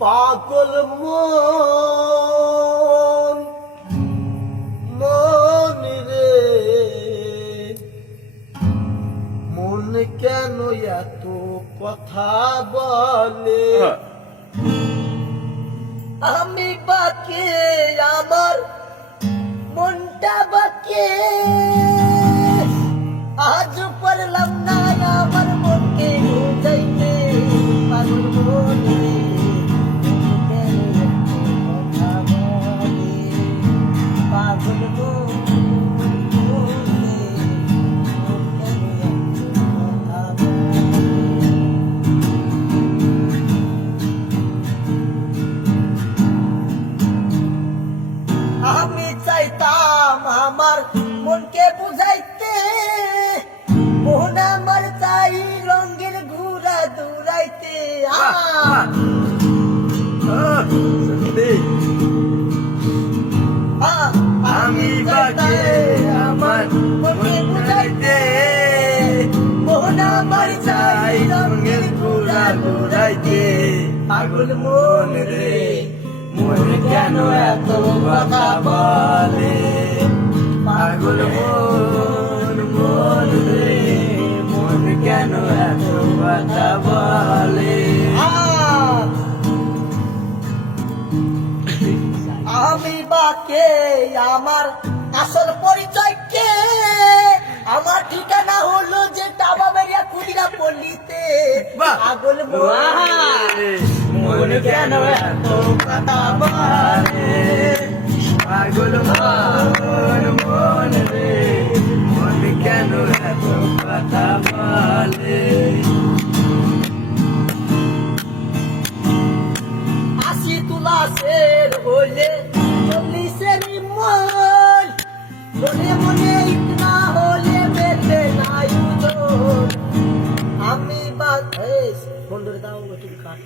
পাগল মন মন রে মন কেন এত কথা বলে আমি বাকে আমার মনটা বাকে আজ পারলাম না আমার মনকে বুঝাইতে পাগল মন রে পাগল আমি চাইতাম আমার মনকে বুঝাইতে মন আমার চাই রঙের ঘুরা দৌড়াইতে আমি বাকে আমার মনকে বুঝাইতে মন আমার চাই রঙের ঘুরা দৌড়াইতে পাগল মন রে মন কেন এত কথা বলে পাগল মন মন রে মন কেন এত কথা বলে আমি বাকে আমার আসল পরিচয় কে আমার ঠিকানা হলো যে ডাবা বেরিয়া কুদিরা পল্লীতে পাগল মন কেন এত কথা বলে পাগল মন মন রে মন কেন এত কথা বলে 80 তুলাসের হইলে 40-এর মন মনে মনে ইতনা হলে মেলে নাই উজোর আমি বন্ধুরে দাও একটু কাট